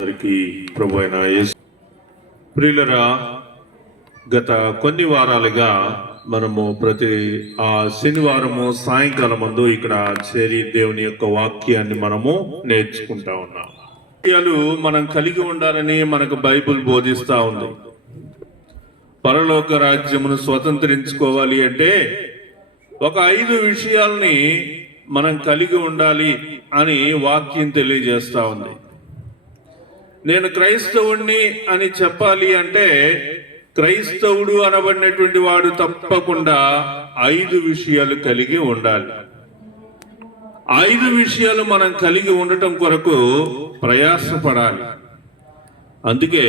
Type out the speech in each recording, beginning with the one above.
ప్రభు అయిన యేసు ప్రియులరా, గత కొన్ని వారాలుగా మనము ప్రతి శనివారము సాయంకాలం ముందు ఇక్కడ చేరి దేవుని యొక్క వాక్యాన్ని మనము నేర్చుకుంటా ఉన్నాం. వాక్యాలు మనం కలిగి ఉండాలని మనకు బైబిల్ బోధిస్తా ఉంది. పరలోక రాజ్యమును స్వతంత్రించుకోవాలి అంటే ఒక 5 విషయాల్ని మనం కలిగి ఉండాలి అని వాక్యం తెలియజేస్తా ఉంది. నేను క్రైస్తవుణ్ణి అని చెప్పాలి అంటే క్రైస్తవుడు అనబడినటువంటి వాడు తప్పకుండా 5 విషయాలు కలిగి ఉండాలి. 5 విషయాలు మనం కలిగి ఉండటం కొరకు ప్రయాసపడాలి. అందుకే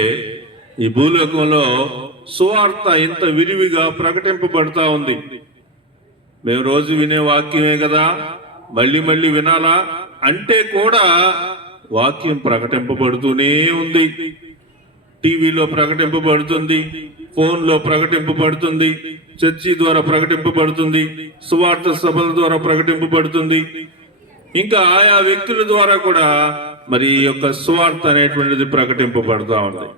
ఈ భూలోకంలో సువార్త ఇంత విరివిగా ప్రకటింపబడతా ఉంది. మేము రోజు వినే వాక్యమే కదా, మళ్ళీ మళ్ళీ వినాలా అంటే కూడా వాక్యం ప్రకటింపబడుతూనే ఉంది. టీవీలో ప్రకటింపబడుతుంది, ఫోన్లో ప్రకటింపబడుతుంది, చర్చి ద్వారా ప్రకటింపబడుతుంది, సువార్త సభల ద్వారా ప్రకటింపబడుతుంది, ఇంకా ఆయా వ్యక్తుల ద్వారా కూడా మరి యొక్క సువార్త అనేటువంటిది ప్రకటింపబడుతూ ఉంది.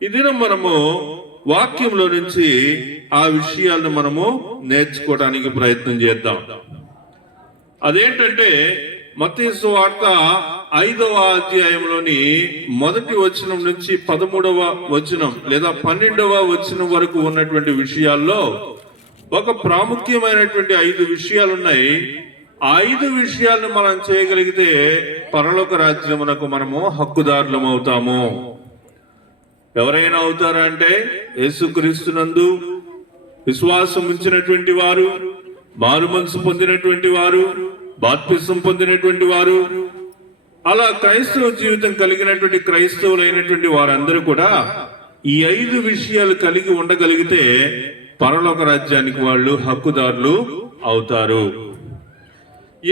ఈ దినం మనము వాక్యంలో నుంచి ఆ విషయాలను మనము నేర్చుకోవడానికి ప్రయత్నం చేద్దాం. అదేంటంటే మత్తయి సువార్త 5వ అధ్యాయంలోని 1వ వచనం నుంచి 13వ వచనం లేదా 12వ వచనం వరకు ఉన్నటువంటి విషయాల్లో ఒక ప్రాముఖ్యమైనటువంటి 5 విషయాలు ఉన్నాయి. ఆ 5 విషయాలను మనం చేయగలిగితే పరలోక రాజ్యమునకు మనము హక్కుదారులం అవుతాము. ఎవరైనా అవుతారా అంటే యేసుక్రీస్తునందు విశ్వాసం ఉంచినటువంటి వారు, మారు మనసు పొందినటువంటి వారు, బాప్తిసం పొందినటువంటి వారు, అలా క్రైస్తవ జీవితం కలిగినటువంటి క్రైస్తవులైనటువంటి వారందరూ కూడా ఈ 5 విషయాలు కలిగి ఉండగలిగితే పరలోక రాజ్యానికి వాళ్ళు హక్కుదారులు అవుతారు.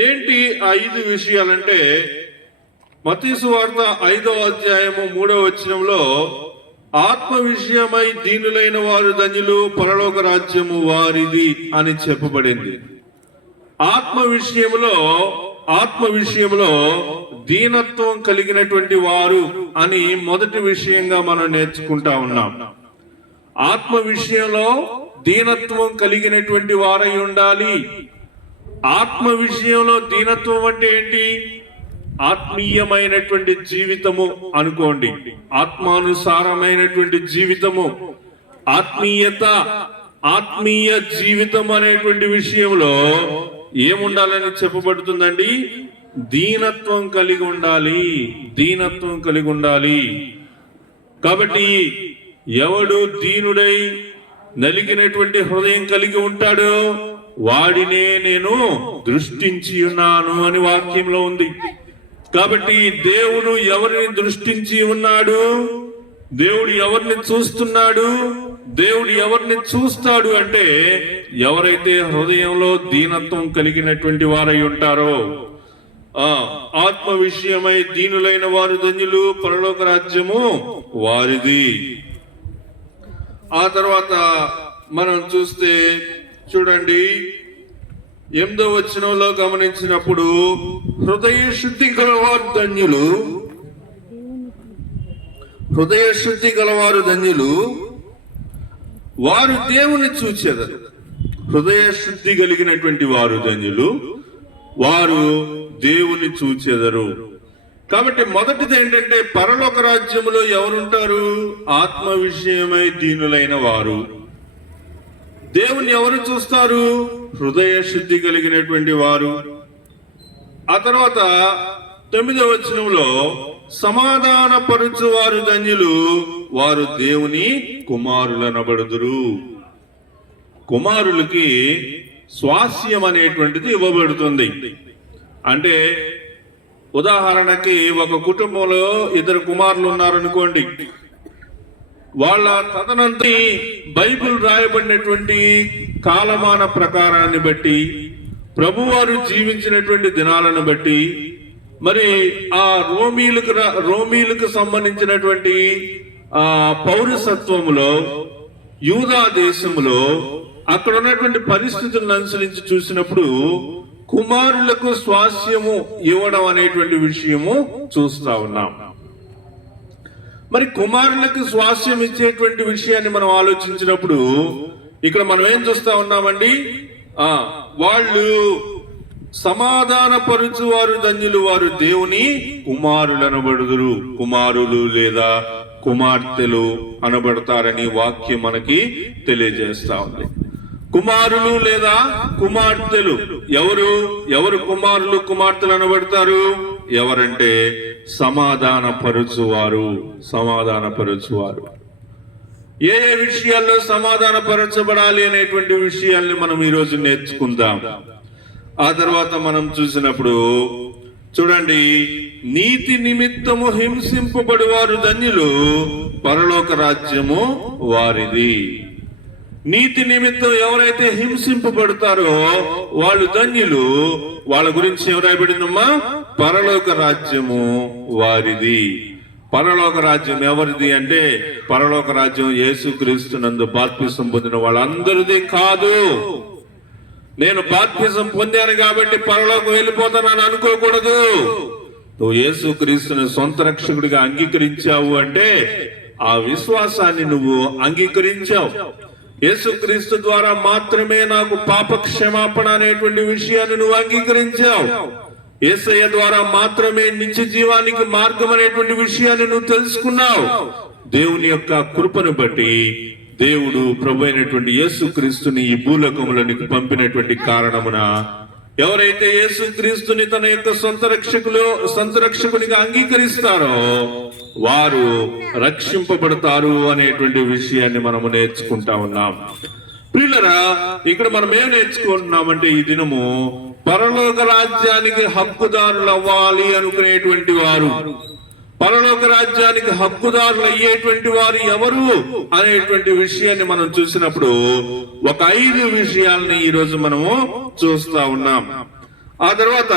ఏంటి ఆ 5 విషయాలంటే మత్తయి సువార్త 5వ అధ్యాయము 3వ వచనంలో ఆత్మ విషయమై దీనులైన వారు ధన్యులు, పరలోక రాజ్యము వారిది అని చెప్పబడింది. ఆత్మ విషయంలో దీనత్వం కలిగినటువంటి వారు అని మొదటి విషయంగా మనం నేర్చుకుంటా ఉన్నాం. ఆత్మ విషయంలో దీనత్వం కలిగినటువంటి వారై ఉండాలి. ఆత్మ విషయంలో దీనత్వం అంటే ఏంటి? ఆత్మీయమైనటువంటి జీవితము అనుకోండి, ఆత్మానుసారమైనటువంటి జీవితము, ఆత్మీయ జీవితం అనేటువంటి విషయంలో ఏముండాలని చెప్పబడుతుందండి? దీనత్వం కలిగి ఉండాలి. కాబట్టి ఎవడు దీనుడై నలిగినటువంటి హృదయం కలిగి ఉంటాడో వాడినే నేను దృష్టించి ఉన్నాను అని వాక్యంలో ఉంది. కాబట్టి దేవుడు ఎవరిని దృష్టించి ఉన్నాడు? దేవుడు ఎవరిని చూస్తున్నాడు? దేవుడు ఎవరిని చూస్తాడు అంటే ఎవరైతే హృదయంలో దీనత్వం కలిగినటువంటి వారై ఉంటారో. ఆత్మ విషయమై దీనులైన వారు ధన్యులు, పరలోక రాజ్యము వారిది. ఆ తర్వాత మనం చూస్తే చూడండి 8వ వచనంలో గమనించినప్పుడు హృదయ శుద్ధి గలవారు ధన్యులు, వారు దేవుని చూచెదరు. హృదయ శుద్ధి కలిగినటువంటి వారు ధన్యులు, వారు దేవుని చూచెదరు. కాబట్టి మొదటిది ఏంటంటే పరలోక రాజ్యములో ఎవరుంటారు? ఆత్మ విషయమై దీనులైన వారు. దేవుని ఎవరు చూస్తారు? హృదయ శుద్ధి కలిగినటువంటి వారు. ఆ తర్వాత 9వ వచనంలో సమాధాన పరుచువారు ధన్యులు, వారు దేవుని కుమారులనబడుదురు. కుమారులకి స్వాస్యం అనేటువంటిది ఇవ్వబడుతుంది. అంటే ఉదాహరణకి ఒక కుటుంబంలో 2 కుమారులు ఉన్నారనుకోండి, వాళ్ళ తదనంతరి బైబిల్ రాయబడినటువంటి కాలమాన ప్రకారాన్ని బట్టి, ప్రభువారు జీవించినటువంటి దినాలను బట్టి, మరి ఆ రోమీలకు సంబంధించినటువంటి పౌరసత్వములో యూదా దేశంలో అక్కడ ఉన్నటువంటి పరిస్థితులను అనుసరించి చూసినప్పుడు కుమారులకు స్వాస్యము ఇవ్వడం అనేటువంటి విషయము చూస్తా ఉన్నాం. మరి కుమారులకు స్వాస్యం ఇచ్చేటువంటి విషయాన్ని మనం ఆలోచించినప్పుడు ఇక్కడ మనం ఏం చూస్తా ఉన్నామండి? వాళ్ళు సమాధానపరుచు వారు ధన్యులు, వారు దేవుని కుమారులు అనబడుదురు. కుమారులు లేదా కుమార్తెలు అనబడతారని వాక్యం మనకి తెలియజేస్తా ఉంది. కుమారులు లేదా కుమార్తెలు ఎవరు కుమారులు కుమార్తెలు అనబడతారు? ఎవరంటే సమాధానపరుచువారు. ఏ విషయాల్లో సమాధానపరచబడాలి అనేటువంటి విషయాల్ని మనం ఈరోజు నేర్చుకుందాం. ఆ తర్వాత మనం చూసినప్పుడు చూడండి, నీతి నిమిత్తము హింసింపబడి వారు ధన్యులు, పరలోక రాజ్యము వారిది. నీతి నిమిత్తం ఎవరైతే హింసింపబడతారో వాళ్ళు ధన్యులు. వాళ్ళ గురించి ఏం రాయబడిందమ్మా? పరలోక రాజ్యము వారిది. పరలోక రాజ్యం ఎవరిది అంటే, పరలోక రాజ్యం యేసుక్రీస్తు నందు బాప్తిసం పొందిన వాళ్ళందరిది కాదు. నేను బాప్తిసం పొందాను కాబట్టి పరలోకం వెళ్ళిపోతానని అనుకోకూడదు. నువ్వు యేసుక్రీస్తుని సొంత రక్షకుడిగా అంగీకరించావు అంటే ఆ విశ్వాసాన్ని నువ్వు అంగీకరించావు. యేసుక్రీస్తు ద్వారా మాత్రమే నాకు పాప క్షమాపణ అనేటువంటి విషయాన్ని నువ్వు అంగీకరించావు. యేసయ్య ద్వారా మాత్రమే నిత్య జీవానికి మార్గం అనేటువంటి విషయాన్ని నువ్వు తెలుసుకున్నావు. దేవుని యొక్క కృపను బట్టి దేవుడు ప్రభు అయినటువంటి యేసుక్రీస్తుని ఈ భూలోకములోనికి పంపినటువంటి కారణమున ఎవరైతే యేసుక్రీస్తుని తన యొక్క సొంత రక్షకునిగా అంగీకరిస్తారో వారు రక్షింపబడతారు అనేటువంటి విషయాన్ని మనము నేర్చుకుంటా ఉన్నాం. ప్రియులరా, ఇక్కడ మనం ఏం నేర్చుకుంటున్నామంటే, ఈ దినము పరలోక రాజ్యానికి హక్కుదారులు అవ్వాలి అనుకునేటువంటి వారు, పరలోక రాజ్యానికి హక్కుదారులు అయ్యేటువంటి వారు ఎవరు అనేటువంటి విషయాన్ని మనం చూసినప్పుడు ఒక 5 విషయాలని ఈ రోజు మనము చూస్తా ఉన్నాం. ఆ తర్వాత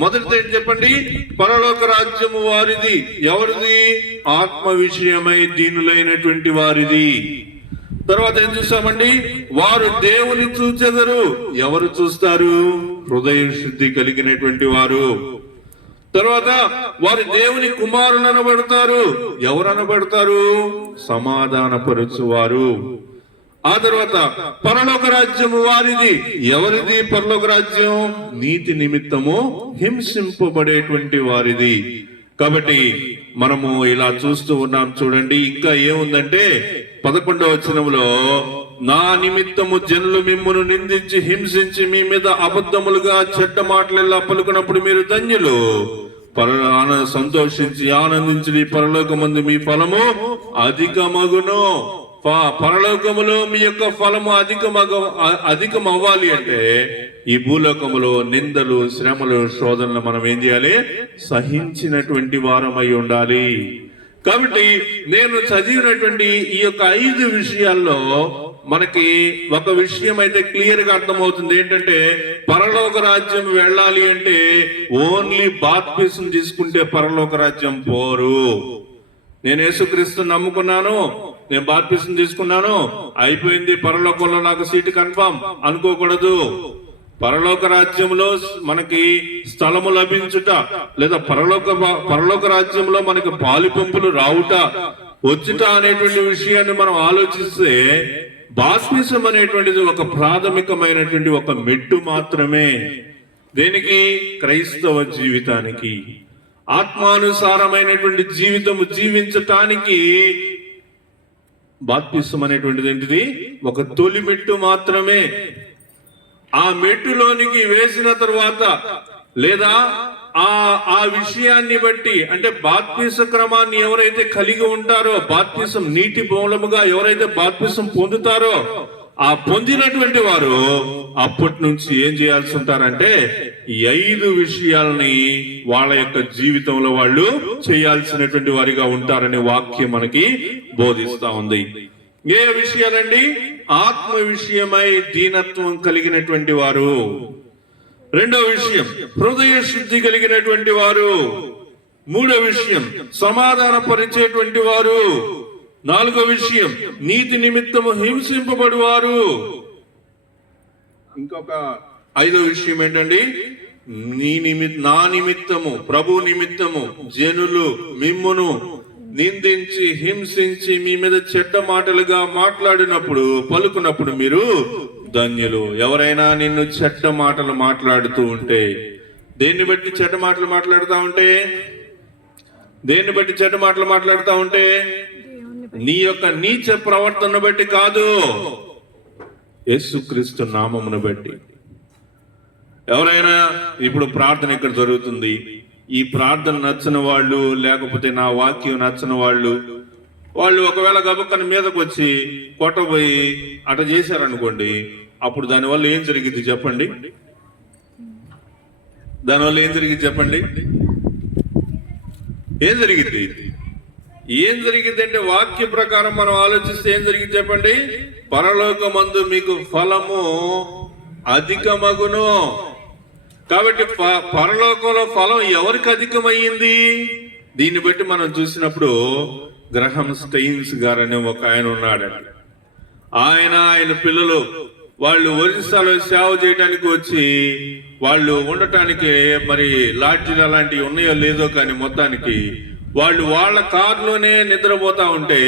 మొదటిది ఏంటి చెప్పండి? పరలోక రాజ్యము వారిది. ఎవరిది? ఆత్మ విషయమై దీనులైనటువంటి వారిది. తర్వాత ఏం చూసామండి? వారు దేవుని చూచెదరు. ఎవరు చూస్తారు? హృదయ శుద్ధి కలిగినటువంటి వారు. తర్వాత వారు దేవుని కుమారులు అనబడతారు. ఎవరు అనబడతారు? సమాధానపరుచువారు. ఆ తర్వాత పరలోక రాజ్యము వారిది. ఎవరిది పరలోక రాజ్యం? నీతి నిమిత్తము హింసింపబడేటువంటి వారిది. కాబట్టి మనము ఇలా చూస్తూ ఉన్నాం. చూడండి, ఇంకా ఏముందంటే 11వ వచనంలో, నా నిమిత్తము జనులు మిమ్మును నిందించి హింసించి మీ మీద అబద్ధములుగా చెడ్డ మాటలు పలుకున్నప్పుడు మీరు ధన్యులు. సంతోషించి ఆనందించి పరలోకమందు మీ ఫలము అధికమగును. పరలోకములో మీ యొక్క ఫలము అధికం అవ్వాలి అంటే ఈ భూలోకములో నిందలు, శ్రమలు, శోధనలు మనం ఏం చేయాలి? సహించినటువంటి వారమై ఉండాలి. కాబట్టి నేను చదివినటువంటి ఈ యొక్క 5 విషయాల్లో మనకి ఒక విషయం అయితే క్లియర్ గా అర్థమవుతుంది. ఏంటంటే, పరలోక రాజ్యం వెళ్ళాలి అంటే ఓన్లీ బాప్తిసం తీసుకుంటే పరలోక రాజ్యం పోరు. నేను యేసుక్రీస్తు నమ్ముకున్నాను, నేను బాప్తిసం తీసుకున్నాను, అయిపోయింది, పరలోకంలో నాకు సీటు కన్ఫర్మ్ అనుకోకూడదు. పరలోక రాజ్యంలో మనకి స్థలము లభించుట, లేదా పరలోక రాజ్యంలో మనకి పాలిపంపులు రావుట, వచ్చుట అనేటువంటి విషయాన్ని మనం ఆలోచిస్తే బాప్తిసం అనేటువంటిది ఒక ప్రాథమికమైనటువంటి ఒక మెట్టు మాత్రమే. దేనికి? క్రైస్తవ జీవితానికి, ఆత్మానుసారమైనటువంటి జీవితము జీవించటానికి బాప్తిసం అనేటువంటిది ఏంటిది? ఒక తొలి మెట్టు మాత్రమే. ఆ మెట్టులోనికి వేసిన తర్వాత, లేదా ఆ విషయాన్ని బట్టి, అంటే బాప్తిస క్రమాన్ని ఎవరైతే కలిగి ఉంటారో, బాప్తిసం నీటి మూలముగా ఎవరైతే బాప్తిసం పొందుతారో, ఆ పొందినటువంటి వారు అప్పటి నుంచి ఏం చేయాల్సి ఉంటారంటే ఈ 5 విషయాలని వాళ్ళ యొక్క జీవితంలో వాళ్ళు చేయాల్సినటువంటి వారిగా ఉంటారనే వాక్యం మనకి బోధిస్తా ఉంది. ఏ విషయాలండి? ఆత్మ విషయమై దీనత్వం కలిగినటువంటి వారు. రెండవ విషయం, హృదయ శుద్ధి కలిగినటువంటి వారు. మూడవ విషయం, సమాధాన పరిచేటువంటి వారు. నాలుగో విషయం, నీతి నిమిత్తము హింసింపబడువారు. ఇంకొక 5వ విషయం ఏంటండి? నా నిమిత్తము, ప్రభు నిమిత్తము జనులు మిమ్మును నిందించి హింసించి మీ మీద చెడ్డ మాటలుగా మాట్లాడినప్పుడు పలుకున్నప్పుడు మీరు ధన్యులు. ఎవరైనా నిన్ను చెడ్డ మాటలు మాట్లాడుతూ ఉంటే, దేన్ని బట్టి చెడ్డ మాటలు మాట్లాడుతూ ఉంటే, దేన్ని బట్టి చెడ్డ మాటలు మాట్లాడుతూ ఉంటే, నీ యొక్క నీచ ప్రవర్తన బట్టి కాదు, యేసుక్రీస్తు నామమును బట్టి. ఎవరైనా ఇప్పుడు ప్రార్థన ఇక్కడ జరుగుతుంది, ఈ ప్రార్థన నచ్చని వాళ్ళు, లేకపోతే నా వాక్యం నచ్చని వాళ్ళు ఒకవేళ గబక్కన మీదకి వచ్చి కొట్టబోయి అట చేశారనుకోండి, అప్పుడు దానివల్ల ఏం జరిగింది చెప్పండి? దానివల్ల ఏం జరిగింది చెప్పండి? ఏం జరిగింది? ఏం జరిగింది అంటే, వాక్య ప్రకారం మనం ఆలోచిస్తే ఏం జరిగింది చెప్పండి? పరలోకమందు మీకు ఫలము అధికమగును. కాబట్టి పరలోకంలో ఫలం ఎవరికి అధికమైంది? దీన్ని బట్టి మనం చూసినప్పుడు గ్రహం స్టెయిన్స్ గారు అనే ఒక ఆయన ఉన్నాడండి. ఆయన పిల్లలు వాళ్ళు ఒరిస్సాలో సేవ చేయడానికి వచ్చి, వాళ్ళు ఉండటానికి మరి లాడ్జీలు అలాంటివి ఉన్నాయో లేదో కానీ మొత్తానికి వాళ్ళు వాళ్ళ కారులోనే నిద్రపోతా ఉంటే,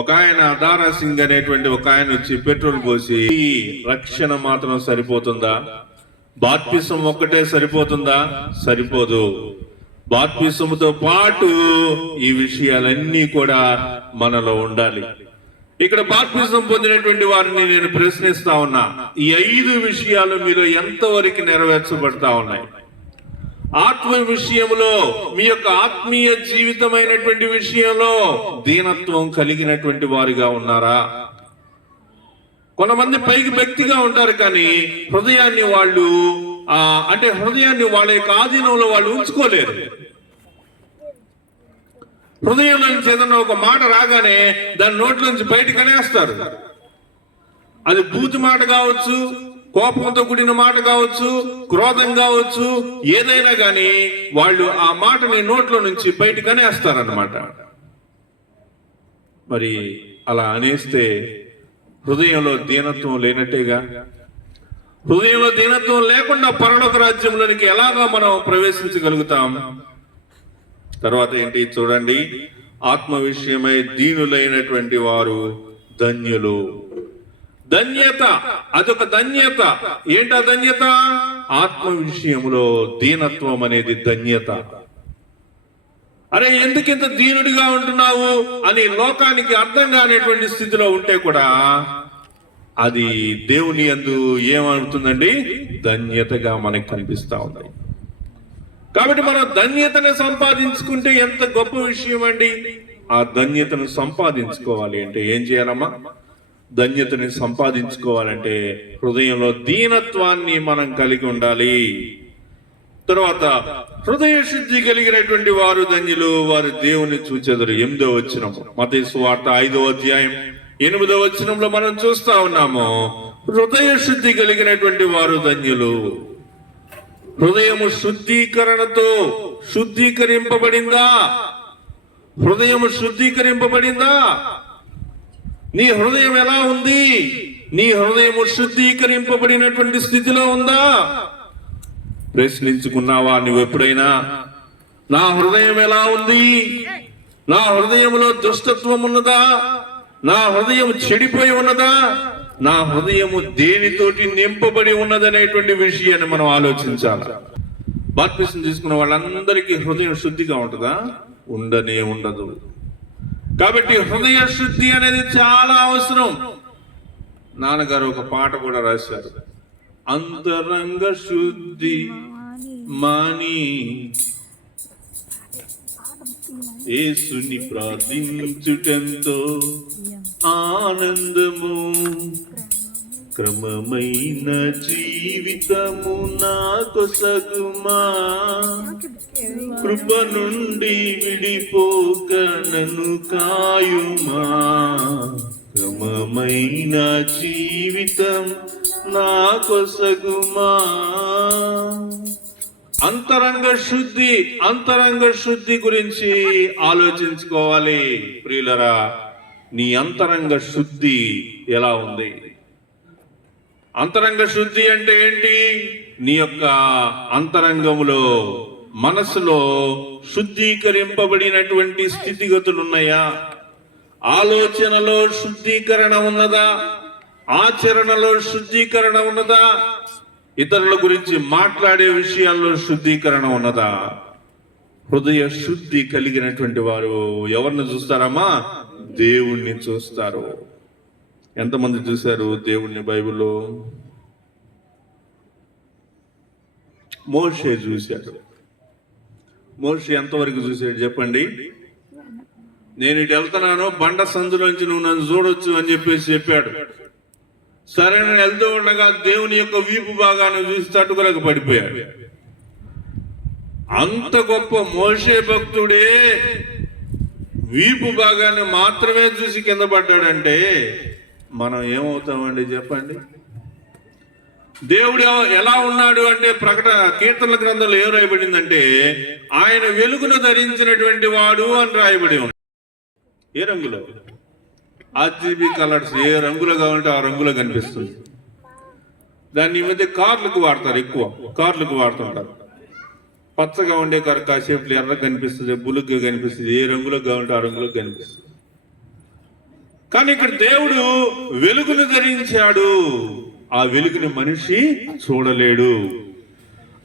ఒక ఆయన దారా సింగ్ అనేటువంటి ఒక ఆయన వచ్చి పెట్రోల్ పోసి, రక్షణ మాత్రం సరిపోతుందా? బాప్తిసం ఒక్కటే సరిపోతుందా? సరిపోదు. బాప్తిసముతో పాటు ఈ విషయాలన్నీ కూడా మనలో ఉండాలి. ఇక్కడ బాప్తిసం పొందినటువంటి వారిని నేను ప్రశ్నిస్తా ఉన్నా, ఈ 5 విషయాలు మీలో ఎంతవరకు నెరవేర్చబడతా ఉన్నాయి? ఆత్మ విషయంలో, మీ యొక్క ఆత్మీయ జీవితమైనటువంటి విషయంలో దీనత్వం కలిగినటువంటి వారిగా ఉన్నారా? కొంతమంది పైకి వ్యక్తిగా ఉంటారు, కానీ హృదయాన్ని వాళ్ళు అంటే హృదయాన్ని వాళ్ళ యొక్క ఆధీనంలో వాళ్ళు ఉంచుకోలేరు. హృదయంలో నుంచి ఏదన్నా ఒక మాట రాగానే దాని నోట్లోంచి బయటకు అనేస్తారు. అది బూతు మాట కావచ్చు, కోపంతో కూడిన మాట కావచ్చు, క్రోధం కావచ్చు, ఏదైనా కానీ వాళ్ళు ఆ మాటని నోట్లో నుంచి బయటకు అనేస్తారన్నమాట. మరి అలా అనేస్తే హృదయంలో దీనత్వం లేనట్టేగా. హృదయంలో దీనత్వం లేకుండా పరలోక రాజ్యంలోనికి ఎలాగా మనం ప్రవేశించగలుగుతాం? తర్వాత ఏంటి చూడండి, ఆత్మ విషయమై దీనులైనటువంటి వారు ధన్యులు. ధన్యత, అదొక ధన్యత. ఏంటా ధన్యత? ఆత్మ విషయంలో దీనత్వం అనేది ధన్యత. అరే, ఎందుకింత దీనుడిగా ఉంటున్నావు అని లోకానికి అర్థం కానిటువంటి స్థితిలో ఉంటే కూడా అది దేవుని యందు ఏమవుతుందండి? ధన్యతగా మనకు కనిపిస్తా ఉంది. కాబట్టి మనం ధన్యతను సంపాదించుకుంటే ఎంత గొప్ప విషయం అండి. ఆ ధన్యతను సంపాదించుకోవాలి అంటే ఏం చేయాలమ్మా? ధన్యతని సంపాదించుకోవాలంటే హృదయంలో దీనత్వాన్ని మనం కలిగి ఉండాలి. తర్వాత హృదయ శుద్ధి కలిగినటువంటి వారు ధన్యులు, వారు దేవుని చూచెదరు. 8వ వచనం, మత్తయి సువార్త 5వ అధ్యాయం 8వ వచనంలో మనం చూస్తా ఉన్నాము, హృదయ శుద్ధి కలిగినటువంటి వారు ధన్యులు. హృదయము శుద్ధీకరణతో శుద్ధీకరింపబడిందా? హృదయము శుద్ధీకరింపబడిందా? నీ హృదయం ఎలా ఉంది? నీ హృదయము శుద్ధీకరింపబడినటువంటి స్థితిలో ఉందా? ప్రశ్నించుకున్నావా నువ్వు ఎప్పుడైనా? నా హృదయం ఎలా ఉంది? నా హృదయంలో దుష్టత్వం ఉన్నదా? నా హృదయం చెడిపోయి ఉన్నదా? నా హృదయము దేనితోటి నింపబడి ఉన్నదనేటువంటి విషయాన్ని మనం ఆలోచించాలి. బాప్తిసం తీసుకున్న వాళ్ళందరికీ హృదయం శుద్ధిగా ఉంటుందా? ఉండనే ఉండదు. కాబట్టి హృదయ శుద్ధి అనేది చాలా అవసరం. నాన్నగారు ఒక పాట కూడా రాశారు, అంతరంగ శుద్ధి మాని యేసుని ప్రార్థించుటెంతో ఆనందము, క్రమమైన జీవితము నాకొసగుమా, కృప నుండి విడిపోక నన్ను కాయుమా, క్రమమైన జీవితం నాకొసగుమా. అంతరంగ శుద్ధి గురించి ఆలోచించుకోవాలి ప్రియులరా. నీ అంతరంగ శుద్ధి ఎలా ఉంది? అంతరంగ శుద్ధి అంటే ఏంటి? నీ యొక్క అంతరంగములో మనసులో శుద్ధీకరింపబడినటువంటి స్థితిగతులు ఉన్నాయా? ఆలోచనలో శుద్ధీకరణ ఉన్నదా? ఆచరణలో శుద్ధీకరణ ఉన్నదా? ఇతరుల గురించి మాట్లాడే విషయాల్లో శుద్ధీకరణ ఉన్నదా? హృదయ శుద్ధి కలిగినటువంటి వారు ఎవరిని చూస్తారమ్మా? దేవుణ్ణి చూస్తారు. ఎంతమంది చూశారు దేవుణ్ణి బైబిల్లో? మోషే చూశాడు. మోషే ఎంతవరకు చూశాడు చెప్పండి? నేను ఇటు వెళ్తున్నాను, బండ సందులోంచి నువ్వు నన్ను చూడొచ్చు అని చెప్పాడు. సరే నేను వెళ్తూ ఉండగా దేవుని యొక్క వీపు భాగాన్ని చూసి తట్టుకోలేక పడిపోయాడు. అంత గొప్ప మోషే భక్తుడే వీపు భాగాన్ని మాత్రమే చూసి కింద పడ్డాడంటే మనం ఏమవుతామండి చెప్పండి? దేవుడు ఎలా ఉన్నాడు అంటే కీర్తనల గ్రంథంలో ఏం రాయబడిందంటే ఆయన వెలుగును ధరించినటువంటి వాడు అని రాయబడి ఉంది. ఏ రంగులో? RGB కలర్స్ ఏ రంగులో కావాలంటే ఆ రంగులో కనిపిస్తుంది. దాన్ని ఈ మధ్య కార్లకు వాడతారు, ఎక్కువ కార్లకు వాడుతుంటారు. పచ్చగా ఉండే కారు కాసేపు ఎర్రగా కనిపిస్తుంది, బులుగ్గా కనిపిస్తుంది, ఏ రంగులో కావాలంటే ఆ రంగులో కనిపిస్తుంది. కానీ ఇక్కడ దేవుడు వెలుగును ధరించాడు. ఆ వెలుగుని మనిషి చూడలేడు.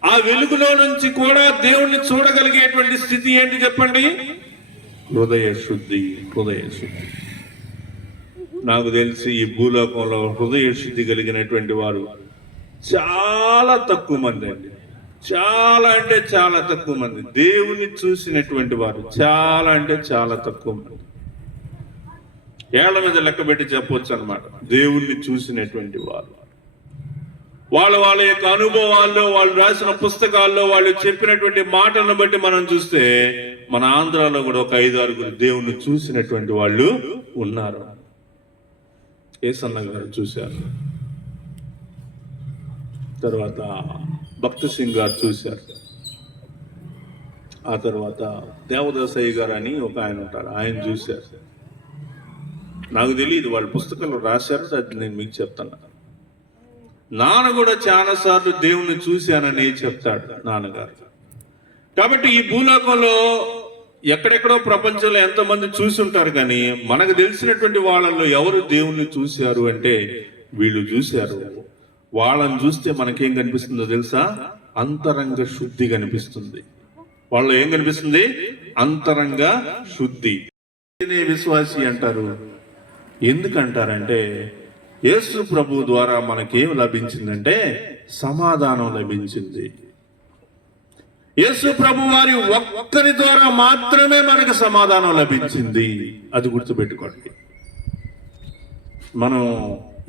ఆ వెలుగులో నుంచి కూడా దేవుణ్ణి చూడగలిగేటువంటి స్థితి ఏంటి చెప్పండి? హృదయ శుద్ధి. హృదయ శుద్ధి. నాకు తెలిసి ఈ భూలోకంలో హృదయ శుద్ధి కలిగినటువంటి వారు చాలా తక్కువ మంది అండి. చాలా అంటే చాలా తక్కువ మంది. దేవుని చూసినటువంటి వారు చాలా అంటే చాలా తక్కువ మంది. ఏళ్ల మీద లెక్క పెట్టి చెప్పొచ్చు అన్నమాట. దేవుణ్ణి చూసినటువంటి వారు వాళ్ళ యొక్క అనుభవాల్లో, వాళ్ళు రాసిన పుస్తకాల్లో, వాళ్ళు చెప్పినటువంటి మాటలను బట్టి మనం చూస్తే మన ఆంధ్రాలో కూడా ఒక 5-6 దేవుణ్ణి చూసినటువంటి వాళ్ళు ఉన్నారు. ఏసన్న గారు చూశారు, తర్వాత భక్త సింగ్ గారు చూశారు, ఆ తర్వాత దేవదాసయ్య గారు అని ఒక ఆయన ఉంటారు, ఆయన చూశారు. నాకు తెలియదు, వాళ్ళ పుస్తకంలో రాశారు, అది నేను మీకు చెప్తాను. నాన్న కూడా చాలా సార్లు దేవుణ్ణి చూశానని చెప్తాడు నాన్నగారు. కాబట్టి ఈ భూలోకంలో ఎక్కడెక్కడో ప్రపంచంలో ఎంతమంది చూసి ఉంటారు, కానీ మనకు తెలిసినటువంటి వాళ్ళల్లో ఎవరు దేవుణ్ణి చూశారు అంటే వీళ్ళు చూశారు. వాళ్ళని చూస్తే మనకేం కనిపిస్తుందో తెలుసా? అంతరంగ శుద్ధి కనిపిస్తుంది. వాళ్ళు ఏం కనిపిస్తుంది? అంతరంగ శుద్ధి. విశ్వాసి అంటారు. ఎందుకంటారంటే యేసు ప్రభు ద్వారా మనకేం లభించిందంటే సమాధానం లభించింది. యేసు ప్రభు వారి ఒక్కరి ద్వారా మాత్రమే మనకు సమాధానం లభించింది. అది గుర్తుపెట్టుకోండి. మనం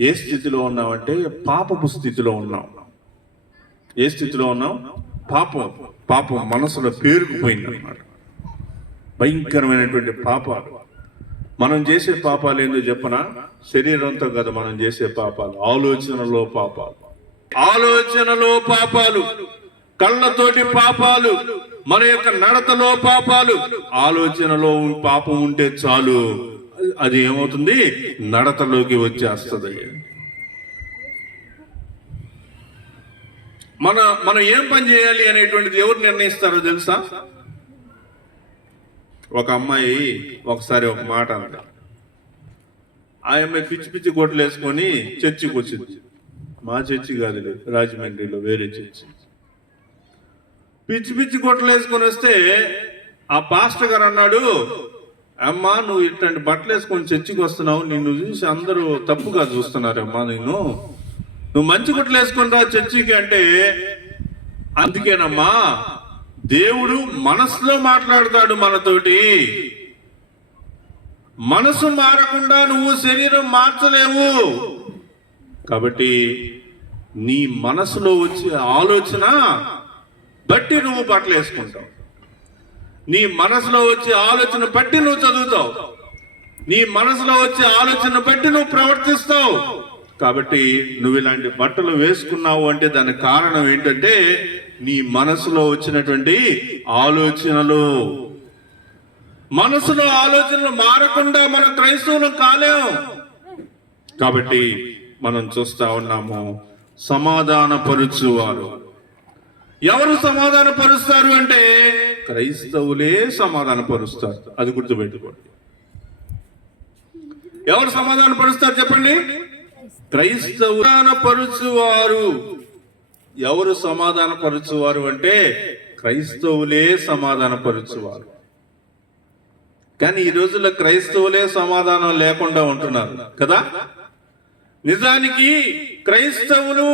ఏ స్థితిలో ఉన్నామంటే పాపపు స్థితిలో ఉన్నాం. ఏ స్థితిలో ఉన్నాం? పాపం మనసులో పేరుకుపోయింది అన్నమాట. భయంకరమైనటువంటి పాపాలు. మనం చేసే పాపాలు ఏందో చెప్పనా? శరీరంతో కదా మనం చేసే పాపాలు. ఆలోచనలో పాపాలు, కళ్ళతోటి పాపాలు, మన యొక్క నడతలో పాపాలు. ఆలోచనలో పాపం ఉంటే చాలు, అది ఏమవుతుంది? నడతలోకి వచ్చేస్తుంది. మనం ఏం పని చేయాలి అనేటువంటిది ఎవరు నిర్ణయిస్తారో తెలుసా? ఒక అమ్మాయి ఒకసారి ఒక మాట అంట. ఆ అమ్మాయి పిచ్చి గొడ్లు వేసుకొని చర్చికి వచ్చింది. మా చర్చి కాదు, రాజమండ్రిలో వేరే చర్చి. పిచ్చి గొడ్లు వేసుకొని వస్తే ఆ పాస్టర్ గారు అన్నాడు, అమ్మా నువ్వు ఇట్లాంటి బట్టలు వేసుకొని చర్చికి వస్తున్నావు, నిన్ను చూసి అందరూ తప్పుగా చూస్తున్నారమ్మా, నువ్వు మంచి గుట్టలు వేసుకొని రా చర్చికి అంటే, అందుకేనమ్మా దేవుడు మనసులో మాట్లాడతాడు మనతోటి. మనసు మారకుండా నువ్వు శరీరం మార్చలేవు. కాబట్టి నీ మనసులో వచ్చే ఆలోచన బట్టి నువ్వు బట్టలు వేసుకుంటావు. నీ మనసులో వచ్చే ఆలోచన బట్టి నువ్వు చదువుతావు. నీ మనసులో వచ్చే ఆలోచన బట్టి నువ్వు ప్రవర్తిస్తావు. కాబట్టి నువ్వు ఇలాంటి బట్టలు వేసుకున్నావు అంటే దానికి కారణం ఏంటంటే నీ మనసులో వచ్చినటువంటి ఆలోచనలు. మనసులో ఆలోచనలు మారకుండా మన క్రైస్తవులు కాలేము. కాబట్టి మనం చూస్తా ఉన్నాము, సమాధానపరుచువారు. ఎవరు సమాధాన పరుస్తారు అంటే క్రైస్తవులే సమాధాన పరుస్తారు. అది గుర్తుపెట్టుకోండి. ఎవరు సమాధాన పరుస్తారు చెప్పండి? క్రైస్తవుల పరుచువారు. ఎవరు సమాధాన పరుచువారు అంటే క్రైస్తవులే సమాధాన పరుచువారు. కానీ ఈ రోజుల్లో క్రైస్తవులే సమాధానం లేకుండా ఉంటున్నారు కదా. నిజానికి క్రైస్తవులు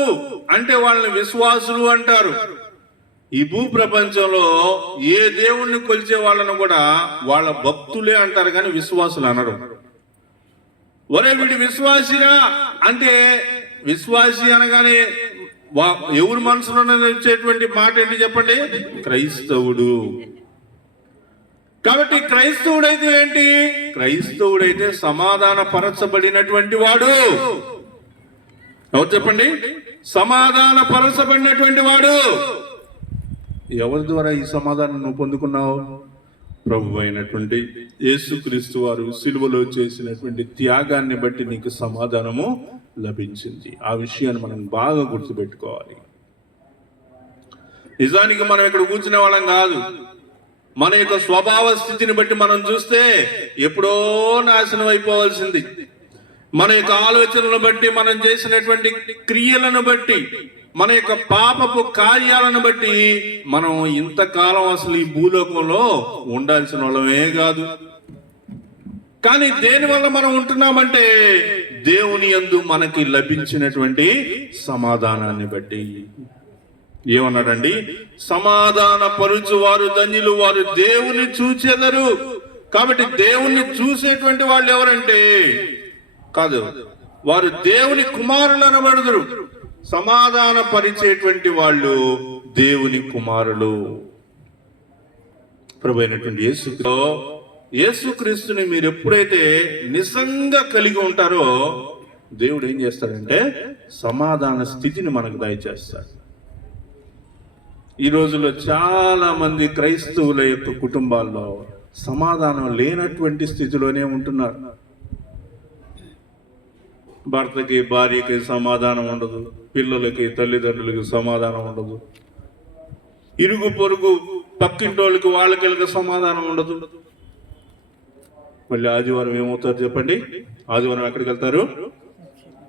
అంటే వాళ్ళని విశ్వాసులు అంటారు. ఈ భూ ప్రపంచంలో ఏ దేవుణ్ణి కొలిచే వాళ్ళను కూడా వాళ్ళ భక్తులే అంటారు, కానీ విశ్వాసులు అనరు. ఒరే వీడి విశ్వాసిరా అంటే, విశ్వాసి అనగానే ఎవరి మనసులో వచ్చేటువంటి మాట ఏంటి చెప్పండి? క్రైస్తవుడు. కాబట్టి క్రైస్తవుడైతే ఏంటి? క్రైస్తవుడైతే సమాధాన పరచబడినటువంటి వాడు. ఎవరు చెప్పండి? సమాధాన పరచబడినటువంటి వాడు. ఎవరి ద్వారా ఈ సమాధానం నువ్వు పొందుకున్నావు? ప్రభు అయినటువంటి యేసుక్రీస్తు వారు సిలువలో చేసినటువంటి త్యాగాన్ని బట్టి నీకు సమాధానము లభించింది. ఆ విషయాన్ని మనం బాగా గుర్తుపెట్టుకోవాలి. నిజానికి మనం ఇక్కడ కూర్చునే వాళ్ళం కాదు. మన యొక్క స్వభావ స్థితిని బట్టి మనం చూస్తే ఎప్పుడో నాశనం అయిపోవాల్సింది. మన యొక్క ఆలోచనలను బట్టి, మనం చేసినటువంటి క్రియలను బట్టి, మన యొక్క పాపపు కార్యాలను బట్టి మనం ఇంతకాలం అసలు ఈ భూలోకంలో ఉండాల్సిన వాళ్ళమే కాదు. కానీ దేని వల్ల మనం ఉంటున్నామంటే దేవుని యందు మనకి లభించినటువంటి సమాధానాన్ని బట్టి. ఏమన్నాడండి? సమాధాన పరుచు వారు ధన్యులు, వారు దేవుని చూచెదరు. కాబట్టి దేవుణ్ణి చూసేటువంటి వాళ్ళు ఎవరంటే కాదు, వారు దేవుని కుమారులు అనబడుదురు. సమాధాన పరిచేటువంటి వాళ్ళు దేవుని కుమారులు. ప్రభు అయినటువంటి యేసుక్రీస్తుని మీరు ఎప్పుడైతే నిజంగా కలిగి ఉంటారో దేవుడు ఏం చేస్తాడంటే సమాధాన స్థితిని మనకు దయచేస్తాడు. ఈ రోజుల్లో చాలా మంది క్రైస్తవుల యొక్క కుటుంబాల్లో సమాధానం లేనటువంటి స్థితిలోనే ఉంటున్నారు. భర్తకి భార్యకి సమాధానం ఉండదు, పిల్లలకి తల్లిదండ్రులకి సమాధానం ఉండదు, ఇరుగు పొరుగు పక్కింటోళ్ళకి వాళ్ళకి సమాధానం ఉండదు. మళ్ళీ ఆదివారం ఏమవుతారు చెప్పండి? ఆదివారం ఎక్కడికి వెళ్తారు?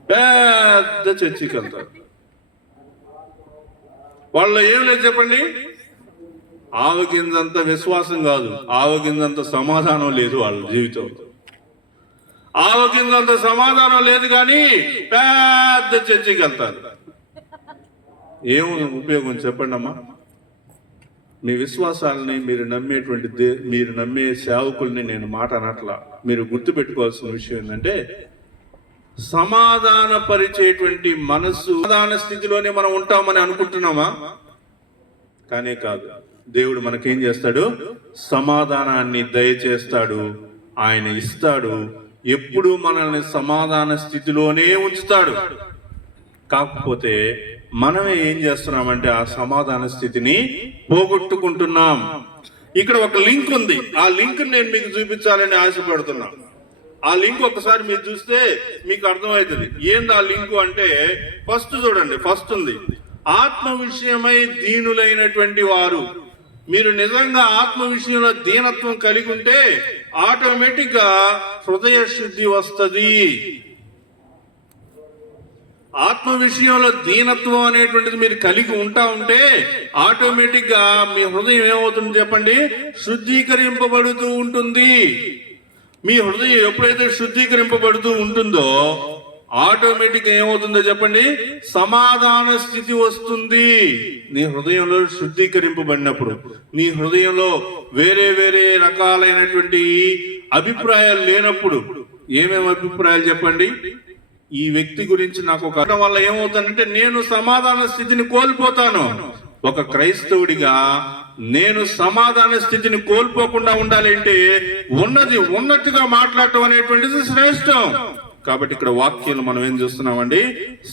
పెద్ద చర్చికి వెళ్తారు. వాళ్ళ ఏం లేదు చెప్పండి? ఆవగింజంత విశ్వాసం కాదు, ఆవగింజంత సమాధానం లేదు వాళ్ళ జీవితంలో. ఆవగింజంత సమాధానం లేదు కానీ పెద్ద చర్చికి వెళ్తారు. ఏం ఉపయోగం చెప్పండి అమ్మా? మీ విశ్వాసాలని మీరు నమ్మే సేవకుల్ని నేను మాట అనట్లా. మీరు గుర్తుపెట్టుకోవాల్సిన విషయం ఏంటంటే సమాధాన పరిచేటువంటి మనసు, సమాధాన స్థితిలోనే మనం ఉంటామని అనుకుంటున్నామా? కానీ కాదు. దేవుడు మనకేం చేస్తాడు? సమాధానాన్ని దయచేస్తాడు, ఆయన ఇస్తాడు. ఎప్పుడు మనల్ని సమాధాన స్థితిలోనే ఉంచుతాడు. కాకపోతే మనమే ఏం చేస్తున్నామంటే ఆ సమాధాన స్థితిని పోగొట్టుకుంటున్నాం. ఇక్కడ ఒక లింక్ ఉంది, ఆ లింక్ నేను మీకు చూపించాలని ఆశపడుతున్నా. ఆ లింక్ ఒకసారి మీరు చూస్తే మీకు అర్థమవుతుంది. ఏంది ఆ లింకు అంటే, ఫస్ట్ చూడండి, ఫస్ట్ ఉంది ఆత్మ విషయమై దీనులైనటువంటి వారు. మీరు నిజంగా ఆత్మ విషయంలో దీనత్వం కలిగి ఉంటే ఆటోమేటిక్ గా హృదయ శుద్ధి వస్తుంది. ఆత్మ విషయంలో దీనత్వం అనేటువంటిది మీరు కలిగి ఉంటే ఆటోమేటిక్ గా మీ హృదయం ఏమవుతుంది చెప్పండి? శుద్ధీకరింపబడుతూ ఉంటుంది. మీ హృదయం ఎప్పుడైతే శుద్ధీకరింపబడుతూ ఉంటుందో ఆటోమేటిక్ ఏమవుతుందో చెప్పండి? సమాధాన స్థితి వస్తుంది. నీ హృదయంలో శుద్ధీకరింపబడినప్పుడు, నీ హృదయంలో వేరే వేరే రకాలైనటువంటి అభిప్రాయాలు లేనప్పుడు, ఏమేమి అభిప్రాయాలు చెప్పండి? ఈ వ్యక్తి గురించి నాకు ఒక వల్ల ఏమవుతానంటే నేను సమాధాన స్థితిని కోల్పోతాను. ఒక క్రైస్తవుడిగా నేను సమాధాన స్థితిని కోల్పోకుండా ఉండాలి అంటే ఉన్నది ఉన్నట్టుగా మాట్లాడటం అనేటువంటిది శ్రేష్టం. కాబట్టి ఇక్కడ వాక్యాలు మనం ఏం చూస్తున్నామండి?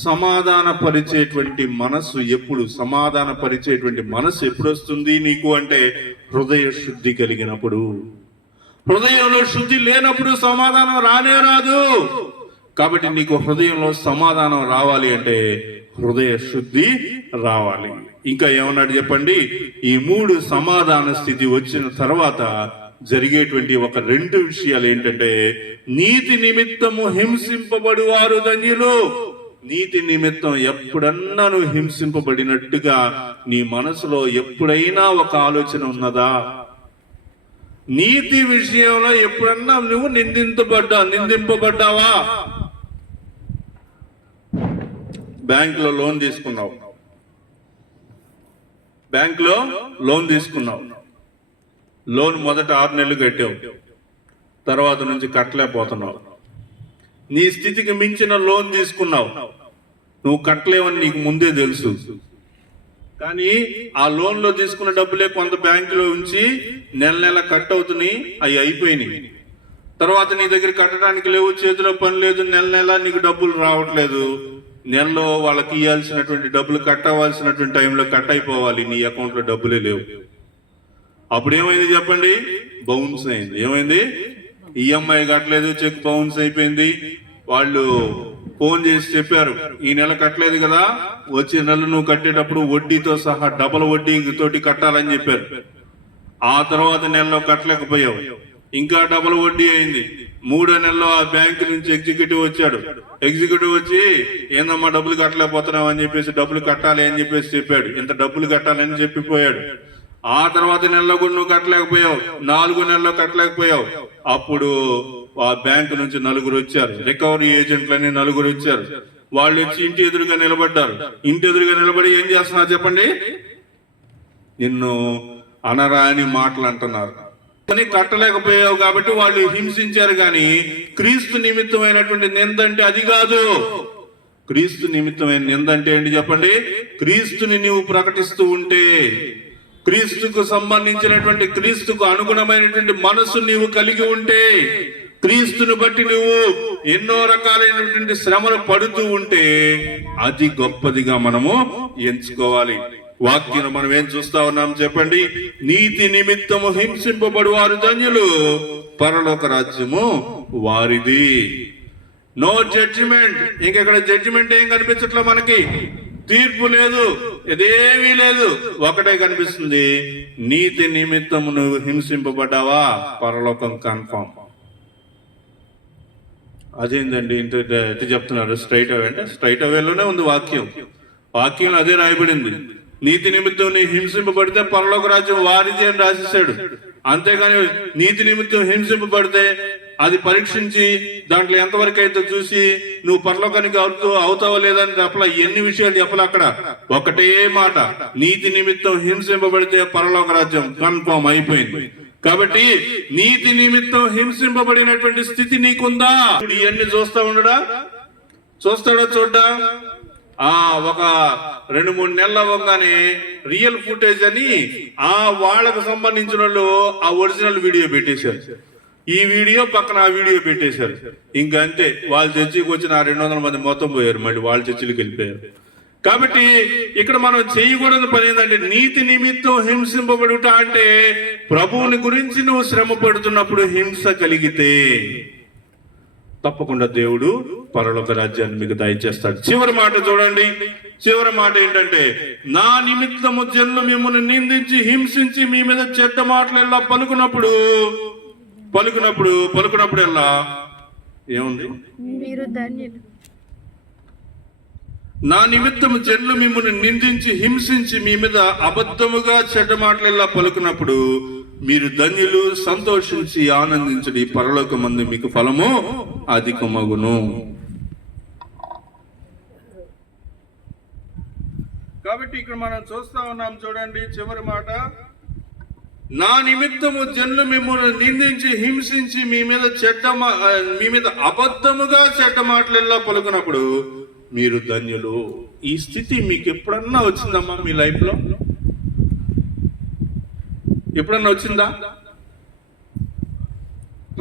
సమాధాన పరిచేటువంటి మనసు ఎప్పుడు వస్తుంది నీకు అంటే హృదయ శుద్ధి కలిగినప్పుడు. హృదయంలో శుద్ధి లేనప్పుడు సమాధానం రానే రాదు. కాబట్టి నీకు హృదయంలో సమాధానం రావాలి అంటే హృదయ శుద్ధి రావాలి. ఇంకా ఏమన్నాడు చెప్పండి? ఈ 3 సమాధాన స్థితి వచ్చిన తర్వాత జరిగేటువంటి ఒక 2 విషయాలు ఏంటంటే, నీతి నిమిత్తము హింసింపబడు వారు ధన్యులు. నీతి నిమిత్తం ఎప్పుడన్నా నువ్వు హింసింపబడినట్టుగా నీ మనసులో ఎప్పుడైనా ఒక ఆలోచన ఉన్నదా? నీతి విషయంలో ఎప్పుడన్నా నువ్వు నిందింపబడ్డావా? బ్యాంకులో లోన్ తీసుకున్నావు, లోన్ మొదట 6 నెలలు కట్టావు, తర్వాత నుంచి కట్టలేకపోతున్నావు. నీ స్థితికి మించిన లోన్ తీసుకున్నావు, నువ్వు కట్టలేవని నీకు ముందే తెలుసు. కానీ ఆ లోన్ లో తీసుకున్న డబ్బులే కొంత బ్యాంకులో ఉంచి నెల కట్ అవుతున్నాయి, అవి అయిపోయినాయి. తర్వాత నీ దగ్గర కట్టడానికి లేవు, చేతిలో పని లేదు, నెల నీకు డబ్బులు రావట్లేదు. నెలలో వాళ్ళకి ఇవ్వాల్సినటువంటి డబ్బులు కట్టవలసినటువంటి టైంలో కట్ అయిపోవాలి, నీ అకౌంట్ లో డబ్బులే లేవు. అప్పుడు ఏమైంది చెప్పండి? బౌన్స్ అయింది. ఏమైంది? ఈఎంఐ కట్టలేదు, చెక్ బౌన్స్ అయిపోయింది. వాళ్ళు ఫోన్ చేసి చెప్పారు, ఈ నెల కట్టలేదు కదా, వచ్చే నెల నువ్వు కట్టేటప్పుడు వడ్డీతో సహా డబల్ వడ్డీ తోటి కట్టాలని చెప్పారు. ఆ తర్వాత నెలలో కట్టలేకపోయావు, ఇంకా డబల్ వడ్డీ అయింది. 3వ నెలలో ఆ బ్యాంక్ నుంచి ఎగ్జిక్యూటివ్ వచ్చాడు. ఎగ్జిక్యూటివ్ వచ్చి, ఏందమ్మా డబ్బులు కట్టలేకపోతున్నావు అని చెప్పేసి, డబ్బులు కట్టాలి అని చెప్పేసి చెప్పాడు. ఇంత డబ్బులు కట్టాలని చెప్పిపోయాడు. ఆ తర్వాత నెలలో కూడా నువ్వు కట్టలేకపోయావు, 4వ నెలలో కట్టలేకపోయావు. అప్పుడు ఆ బ్యాంక్ నుంచి 4 వచ్చారు, రికవరీ ఏజెంట్లని 4 వచ్చారు. వాళ్ళు వచ్చి ఇంటి ఎదురుగా నిలబడ్డారు. ఇంటి ఎదురుగా నిలబడి ఏం చేస్తున్నారు చెప్పండి? నిన్ను అనరాని మాటలు అంటున్నారు. కట్టలేకపోయావు కాబట్టి వాళ్ళు హింసించారు. కానీ క్రీస్తు నిమిత్తమైనటువంటి నింద అంటే అది కాదు. క్రీస్తు నిమిత్తమైన నింద అంటే ఏంటి చెప్పండి? క్రీస్తుని నీవు ప్రకటిస్తూ ఉంటే, క్రీస్తుకు సంబంధించినటువంటి, క్రీస్తుకు అనుగుణమైనటువంటి మనసు నీవు కలిగి ఉంటే, క్రీస్తుని బట్టి నువ్వు ఎన్నో రకాలైనటువంటి శ్రమలు పడుతూ ఉంటే, అది గొప్పదిగా మనము ఎంచుకోవాలి. వాక్యం మనం ఏం చూస్తా ఉన్నాం చెప్పండి? నీతి నిమిత్తము హింసింపబడు వారు ధన్యులు, పరలోక రాజ్యము వారిది. No judgement. ఇంకెక్కడ జడ్జిమెంట్ ఏం కనిపించట్లా మనకి, తీర్పు లేదు, ఇదేమీ లేదు. ఒకటే కనిపిస్తుంది, నీతి నిమిత్తము నువ్వు హింసింపబడ్డావా, పరలోకం కన్ఫామ్. అదేంటండి ఇంటి చెప్తున్నారు? స్ట్రైట్ అవే అంటే స్ట్రైట్ అవేలోనే ఉంది వాక్యం. వాక్యం అదే రాయబడింది. నీతి నిమిత్తం నీ హింసింపబడితే పరలోక రాజ్యం వారిది అని రాసేసాడు. అంతేగాని నీతి నిమిత్తం హింసింపబడితే అది పరీక్షించి దాంట్లో ఎంతవరకు అయితే చూసి నువ్వు పరలోకానికి అవుతావో లేదని చెప్పలా. ఎన్ని విషయాలు చెప్పలా అక్కడ. ఒకటే మాట, నీతి నిమిత్తం హింసింపబడితే పరలోక రాజ్యం కన్ఫర్మ్ అయిపోయింది. కాబట్టి నీతి నిమిత్తం హింసింపబడినటువంటి స్థితి నీకుందా? ఇవన్నీ చూస్తాడా చూడ్డా? ఒక 2-3 నెలలు అవ్వగానే రియల్ ఫుటేజ్ అని వాళ్ళకు సంబంధించిన వాళ్ళు ఆ ఒరిజినల్ వీడియో పెట్టేశారు. ఈ వీడియో పక్కన ఆ వీడియో పెట్టేశారు. ఇంకా అంతే, వాళ్ళ చర్చికి వచ్చిన 200 మంది మొత్తం పోయారు, మళ్ళీ వాళ్ళ చర్చిలకు వెళ్ళిపోయారు. కాబట్టి ఇక్కడ మనం చేయకూడని పని ఏంటంటే, నీతి నిమిత్తం హింసింపబడుట అంటే ప్రభువుని గురించి నువ్వు శ్రమ పడుతున్నప్పుడు హింస కలిగితే తప్పకుండా దేవుడు పరలోక రాజ్యాన్ని మీకు దయచేస్తాడు. చివరి మాట చూడండి. చివరి మాట ఏంటంటే, నా నిమిత్తము జనులు మిమ్మల్ని నిందించి హింసించి మీ మీద చెడ్డ మాటలు ఎలా పలుకునప్పుడు ఎలా ఏముంది? నా నిమిత్తము జనులు మిమ్మల్ని నిందించి హింసించి మీ మీద అబద్ధముగా చెడ్డ మాటలు ఎలా పలుకున్నప్పుడు మీరు ధన్యులు, సంతోషించి ఆనందించడి, పరలోకమందు మీకు ఫలము అధికమగును. కాబట్టి ఇక్కడ మనం చూస్తా ఉన్నాం చూడండి, చివరి మాట, నా నిమిత్తము జనులు మిమ్మల్ని నిందించి హింసించి మీ మీద అబద్ధముగా చెడ్డ మాటలు ఎలా పలుకున్నప్పుడు మీరు ధన్యులు. ఈ స్థితి మీకు ఎప్పుడన్నా వచ్చిందమ్మా మీ లైఫ్ లో? ఎప్పుడన్నా వచ్చిందా?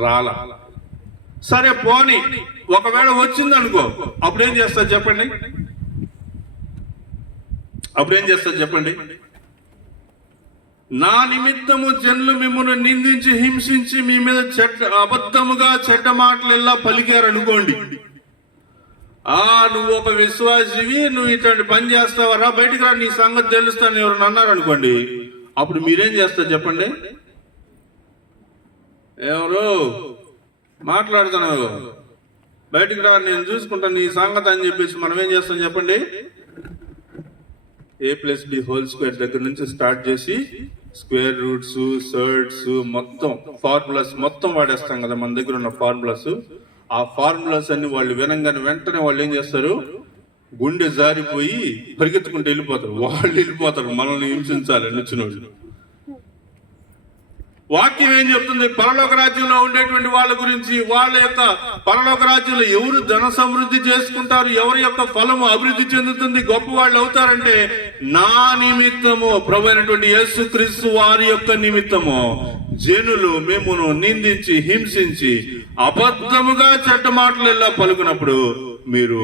రాలా. సరే పోనీ, ఒకవేళ వచ్చింది అనుకో, అప్పుడేం చేస్తారు చెప్పండి? నా నిమిత్తము జనులు మిమ్మల్ని నిందించి హింసించి మీ మీద అబద్ధముగా చెడ్డ మాటలు ఎలా పలికారు అనుకోండి. నువ్వు ఒక విశ్వాసివి, నువ్వు ఇట్లాంటి పని చేస్తావరా, బయటికి రా, నీ సంగతి తెలుస్తాను ఎవరు అన్నారు అనుకోండి, అప్పుడు మీరేం చేస్తారు చెప్పండి? ఎవరు మాట్లాడుతున్నావు, బయటికి రా, నేను చూసుకుంటాను నీ సంగతి అని చెప్పేసి మనం ఏం చేస్తాం చెప్పండి? a+b² దగ్గర నుంచి స్టార్ట్ చేసి స్క్వేర్ రూట్స్, సర్డ్స్, మొత్తం ఫార్ములాస్ మొత్తం వాడేస్తాం కదా మన దగ్గర ఉన్న ఫార్ములాస్. ఆ ఫార్ములాస్ అన్ని వాళ్ళు వినంగానే వెంటనే వాళ్ళు ఏం చేస్తారు? గుండె జారిపోయి పరిగెత్తుకుంటూ వెళ్ళిపోతారు. వాళ్ళు వెళ్ళిపోతారు మనల్ని హింసించాలి నచ్చిన వాళ్ళు. వాక్యం ఏం చెప్తుంది? పరలోక రాజ్యంలో ఉండేటువంటి వాళ్ళ గురించి, వాళ్ళ యొక్క పరలోక రాజ్యంలో ఎవరు ధన సమృద్ధి చేసుకుంటారు, ఎవరి యొక్క ఫలము అభివృద్ధి చెందుతుంది, గొప్ప వాళ్ళు అవుతారంటే నా నిమిత్తము, ప్రభు అయినటువంటి యేసుక్రీస్తు వారి యొక్క నిమిత్తము జనులు మిమ్మును నిందించి హింసించి అబద్ధముగా చెడ్డ మాటలు ఎలా పలుకున్నప్పుడు మీరు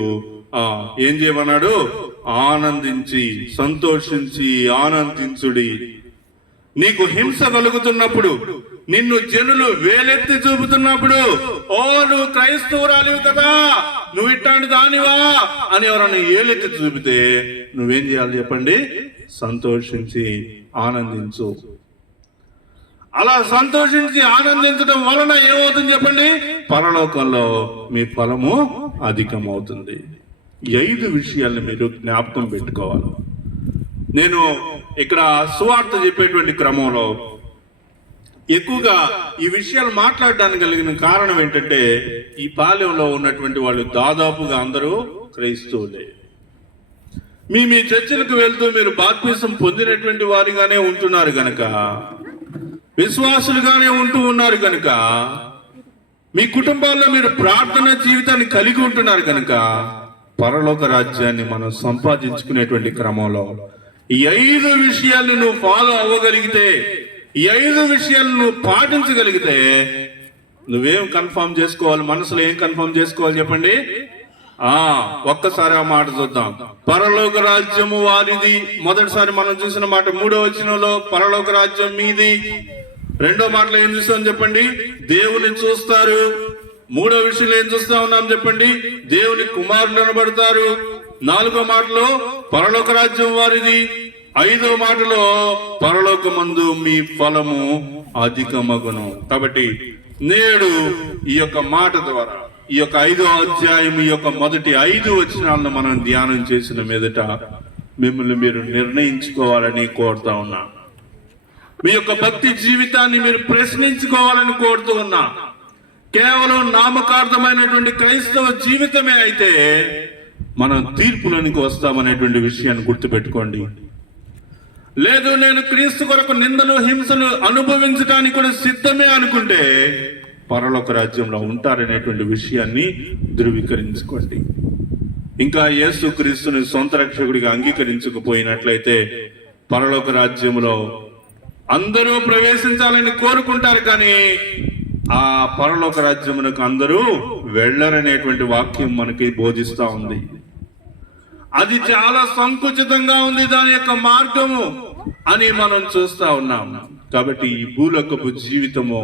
ఏం చేయమన్నాడు? ఆనందించి సంతోషించి ఆనందించుడి. నీకు హింస కలుగుతున్నప్పుడు, నిన్ను జనులు వేలెత్తి చూపుతున్నప్పుడు, నువ్వు క్రైస్తవురాలివి కదా, నువ్వు ఇట్లాంటి దానివా అని ఎవరన్నా ఏలెత్తి చూపితే నువ్వేం చేయాలి చెప్పండి? సంతోషించి ఆనందించు. అలా సంతోషించి ఆనందించడం వలన ఏమవుతుంది చెప్పండి? పరలోకంలో మీ ఫలము అధికమవుతుంది. 5 విషయాలను మీరు జ్ఞాపకం పెట్టుకోవాలి. నేను ఇక్కడ సువార్త చెప్పేటువంటి క్రమంలో ఎక్కువగా ఈ విషయాలు మాట్లాడడానికి కలిగిన కారణం ఏంటంటే, ఈ పాలెంలో ఉన్నటువంటి వాళ్ళు దాదాపుగా అందరూ క్రైస్తవులే. మీ చర్చలకు వెళ్తూ మీరు బాప్తిసం పొందినటువంటి వారిగానే ఉంటున్నారు గనక, విశ్వాసులుగానే ఉంటూ ఉన్నారు కనుక, మీ కుటుంబాల్లో మీరు ప్రార్థన జీవితాన్ని కలిగి ఉంటున్నారు కనుక, పరలోక రాజ్యాన్ని మనం సంపాదించుకునేటువంటి క్రమంలో ఈ 5 విషయాలు నువ్వు ఫాలో అవ్వగలిగితే, ఈ 5 విషయాలు నువ్వు పాటించగలిగితే, నువ్వేం కన్ఫర్మ్ చేసుకోవాలి? మనసులో ఏం కన్ఫర్మ్ చేసుకోవాలి చెప్పండి? ఒక్కసారి ఆ మాట చూద్దాం. పరలోక రాజ్యము వారిది. మొదటిసారి మనం చూసిన మాట 3వ వచనంలో పరలోక రాజ్యం మీది. 2వ మాటలో ఏం చూస్తాం చెప్పండి? దేవుని చూస్తారు. 3వ విషయంలో ఏం చూస్తా ఉన్నాం చెప్పండి? దేవుని కుమారులు అనబడతారు. 4వ మాటలో పరలోక రాజ్యం వారిది. 5వ మాటలో పరలోకమందు మీ ఫలము అధికమగును. కాబట్టి నేడు ఈ యొక్క మాట ద్వారా, ఈ యొక్క 5వ అధ్యాయం, ఈ యొక్క మొదటి 5 వచనాలను మనం ధ్యానం చేసిన మీదట మిమ్మల్ని మీరు నిర్ణయించుకోవాలని కోరుతా ఉన్నా. మీ యొక్క భక్తి జీవితాన్ని మీరు ప్రశ్నించుకోవాలని కోరుతూ ఉన్నా. కేవలం నామకార్థమైనటువంటి క్రైస్తవ జీవితమే అయితే మనం తీర్పులోనికి వస్తామనేటువంటి విషయాన్ని గుర్తుపెట్టుకోండి. లేదు, నేను క్రీస్తు కొరకు నిందలు హింసలు అనుభవించడానికి కూడా సిద్ధమే అనుకుంటే పరలోక రాజ్యంలో ఉంటారనేటువంటి విషయాన్ని ధృవీకరించుకోండి. ఇంకా యేసు క్రీస్తుని సొంత రక్షకుడిగా అంగీకరించకపోయినట్లయితే పరలోక రాజ్యంలో అందరూ ప్రవేశించాలని కోరుకుంటారు, కానీ ఆ పరలోక రాజ్యమునకు అందరూ వెళ్ళరనేటువంటి వాక్యం మనకి బోధిస్తా ఉంది. అది చాలా సంకుచితంగా ఉంది దాని యొక్క మార్గము అని మనం చూస్తా ఉన్నాం. కాబట్టి ఈ భూలోకపు జీవితము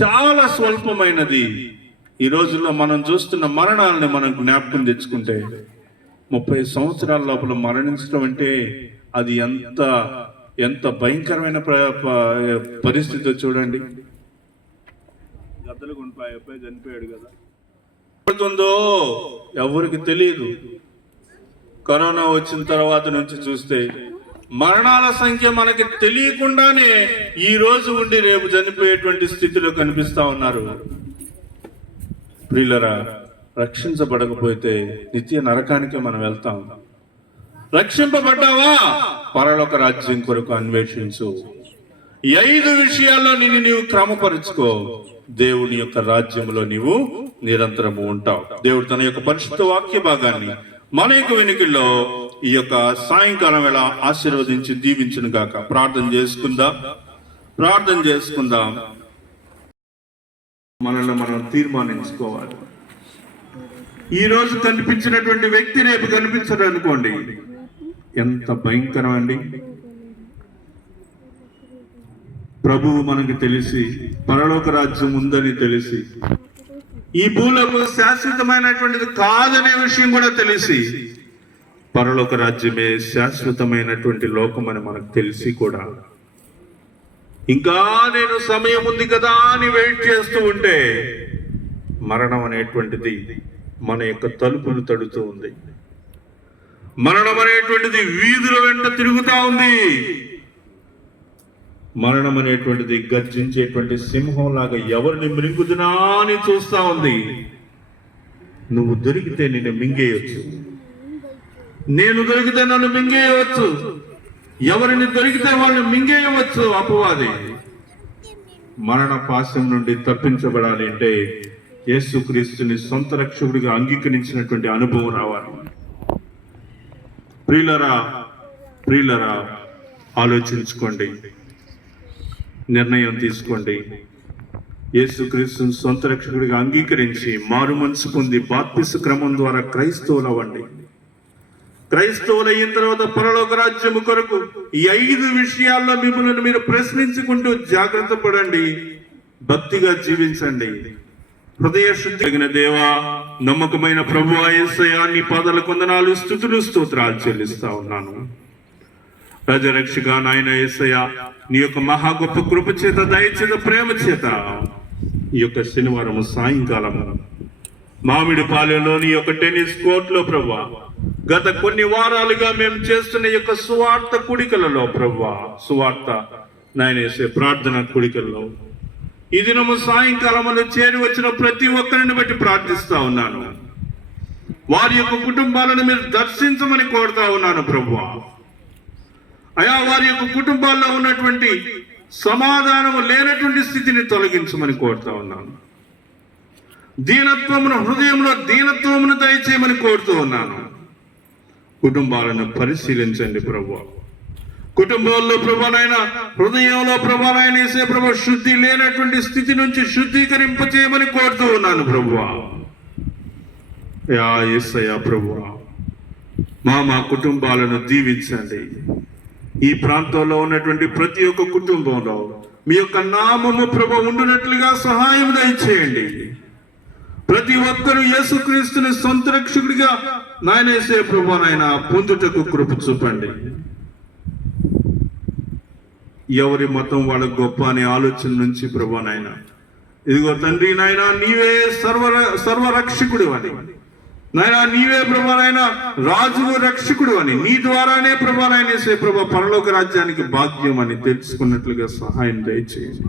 చాలా స్వల్పమైనది. ఈ రోజుల్లో మనం చూస్తున్న మరణాలను మనం జ్ఞాపకం తెచ్చుకుంటే 30 సంవత్సరాల లోపల మరణించడం అంటే అది ఎంత భయంకరమైన పరిస్థితి చూడండి. గద్దలు అబ్బాయి చనిపోయాడు కదా, పడుతుందో ఎవరికి తెలియదు. కరోనా వచ్చిన తర్వాత నుంచి చూస్తే మరణాల సంఖ్య మనకి తెలియకుండానే ఈ రోజు ఉండి రేపు చనిపోయేటువంటి స్థితిలో కనిపిస్తా ఉన్నారు. ప్రియులరా, రక్షించబడకపోతే నిత్య నరకానికి మనం వెళ్తాం. రక్షింపబడ్డావా? పరలోక రాజ్యం కొరకు అన్వేషించు. 5 విషయాల్లో నీవు క్రమపరుచుకో. దేవుని యొక్క రాజ్యంలో నీవు నిరంతరము ఉంటావు. దేవుడు తన యొక్క పరిశుద్ధ వాక్య భాగాన్ని మన యొక్క వెనుకల్లో ఈ యొక్క సాయంకాలం వేళ ఆశీర్వదించి దీవించును గాక. ప్రార్థన చేసుకుందాం. మనల్ని మనం తీర్మానించుకోవాలి. ఈ రోజు కనిపించినటువంటి వ్యక్తి రేపు కనిపించడు అనుకోండి, ఎంత భయంకరం అండి. ప్రభువు మనకు తెలిసి, పరలోక రాజ్యం ఉందని తెలిసి ఈ భూలోకం శాశ్వతమైనటువంటిది కాదనే విషయం కూడా తెలిసి, పరలోక రాజ్యమే శాశ్వతమైనటువంటి లోకం అని మనకు తెలిసి కూడా ఇంకా నేను సమయం ఉంది కదా అని వెయిట్ చేస్తూ ఉంటే, మరణం అనేటువంటిది మన యొక్క తలుపులు తడుతూ ఉంది. మరణం అనేటువంటిది వీధుల వెంట తిరుగుతా ఉంది. మరణం అనేటువంటిది గర్జించేటువంటి సింహం లాగా ఎవరిని మృంగుదునా అని చూస్తా ఉంది. నువ్వు దొరికితే నిన్ను మింగేయవచ్చు, నేను దొరికితే నన్ను మింగేయవచ్చు, ఎవరిని దొరికితే వాళ్ళని మింగేయవచ్చు అపవాది. మరణ పాశం నుండి తప్పించబడాలి అంటే యేసుక్రీస్తుని సొంత రక్షకుడిగా అంగీకరించినటువంటి అనుభవం రావాలి. ప్రియులరా ఆలోచించుకోండి, నిర్ణయం తీసుకోండి. యేసుక్రీస్తుని సొంత రక్షకుడిగా అంగీకరించి మారు మనసు పొంది బాప్తిస్మ క్రమం ద్వారా క్రైస్తవులు అవ్వండి. క్రైస్తవులు అయిన తర్వాత పరలోక రాజ్యము కొరకు ఈ 5 విషయాల్లో మిమ్మల్ని మీరు ప్రశ్నించుకుంటూ జాగ్రత్త పడండి, భక్తిగా జీవించండి. హృదయ శుద్ధి కలిగిన దేవా, నమ్మకమైన ప్రభువా యేసయ్యా, నీ పాదాల వందనాలు, స్తుతులు, స్తోత్రాలు చెల్లిస్తా ఉన్నాను. రాజరక్షగా నాయన యేసయ్యా, నీ యొక్క మహా గొప్ప కృప చేత, దయచేత, ప్రేమ చేత ఈ యొక్క శనివారం సాయంకాలం మామిడిపాలెంలోని యొక్క టెన్నిస్ కోర్టులో ప్రభువా, గత కొన్ని వారాలుగా మేము చేస్తున్న యొక్క సువార్త కూడికలలో ప్రభువా, సువార్త నాయన యేసే ప్రార్థన కూడికల్లో ఈ దినము సాయంకాలంలో చేరి వచ్చిన ప్రతి ఒక్కరిని బట్టి ప్రార్థిస్తా ఉన్నాను. వారి యొక్క కుటుంబాలను మీరు దర్శించమని కోరుతా ఉన్నాను ప్రభువా. అయా, వారి యొక్క కుటుంబాల్లో ఉన్నటువంటి సమాధానము లేనటువంటి స్థితిని తొలగించమని కోరుతా ఉన్నాను. దీనత్వమును, హృదయంలో దీనత్వమును దయచేయమని కోరుతూ ఉన్నాను. కుటుంబాలను పరిశీలించండి ప్రభువా. కుటుంబంలో ప్రభువైనా, హృదయంలో ప్రభువైనా యేసే ప్రభు శుద్ధి లేనటువంటి స్థితి నుంచి శుద్ధీకరింప చేయమని కోరుతూ ఉన్నాను ప్రభువా. యేసయ్యా ప్రభువా, మా కుటుంబాలను దీవించండి. ఈ ప్రాంతంలో ఉన్నటువంటి ప్రతి ఒక్క కుటుంబంలో మీ యొక్క నామము ప్రభు ఉండునట్లుగా సహాయం దయచేయండి. ప్రతి ఒక్కరూ యేసుక్రీస్తుని సొంత రక్షకుడిగా నాయన యేసే ప్రభు నాయన పొందుటకు కృప చూపండి. ఎవరి మతం వాళ్ళ గొప్ప అనే ఆలోచన నుంచి ప్రభు నాయన, ఇదిగో తండ్రి నాయన, నీవే సర్వరక్షకుడు అని నాయన, నీవే ప్రభు నాయన రాజు రక్షకుడు అని, నీ ద్వారానే ప్రభు నాయన యేసే ప్రభు పరలోక రాజ్యానికి భాగ్యం అని తెలుసుకున్నట్లుగా సహాయం దయచేయండి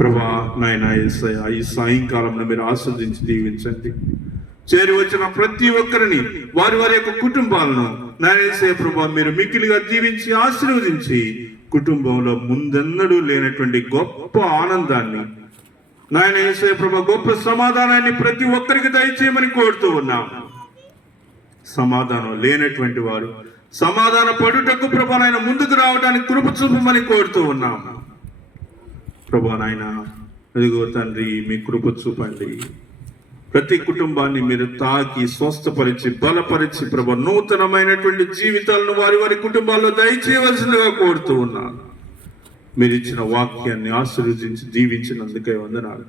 ప్రభా. నాయన యేసయ్యా, ఈ సాయంకాలంలో మీరు ఆస్వాదించి దీవించండి. చేరి వచ్చిన ప్రతి ఒక్కరిని, వారి యొక్క కుటుంబాలను నాయన యేసే ప్రభా మీరు మిక్కిలిగా దీవించి ఆశీర్వదించి, కుటుంబంలో ముందెన్నడూ లేనటువంటి గొప్ప ఆనందాన్ని నాయన యేసే ప్రభా, గొప్ప సమాధానాన్ని ప్రతి ఒక్కరికి దయచేయమని కోరుతూ ఉన్నాం. సమాధానం లేనటువంటి వారు సమాధాన పడుటకు ప్రభా నాయన ముందుకు రావడానికి కృప చూపమని కోరుతూ ఉన్నాం ప్రభా నాయన. అదిగో తండ్రి, మీ కృప చూపండి. ప్రతి కుటుంబాన్ని మీరు తాకి స్వస్థపరిచి బలపరిచి ప్రభా నూతనమైనటువంటి జీవితాలను వారి కుటుంబాల్లో దయచేయవలసిందిగా కోరుతూ ఉన్నాను. మీరు ఇచ్చిన వాక్యాన్ని ఆశీర్వదించి దీవించినందుకే వందనాలు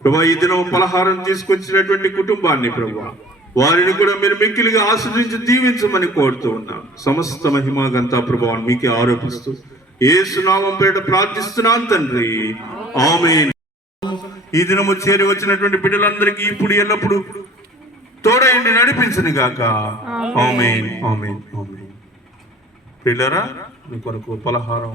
ప్రభా. ఈ దినం పలహారం తీసుకొచ్చినటువంటి కుటుంబాన్ని ప్రభా, వారిని కూడా మీరు మిక్కిలిగా ఆశీర్వదించి దీవించమని కోరుతూ ఉన్నాను. సమస్త మహిమగంతా ప్రభావం మీకే ఆరోపిస్తూ యేసు నామం పేరిట ప్రార్థిస్తున్నాను తండ్రి, ఆమేన్. ఈ దినము చేరి వచ్చినటువంటి బిడ్డలందరికీ ఇప్పుడు ఎల్లప్పుడు తోడైండి నడిపించను గాక. ఆమేన్, ఆమేన్, ఆమేన్. పిల్లరా, మీ కొరకు పలహారం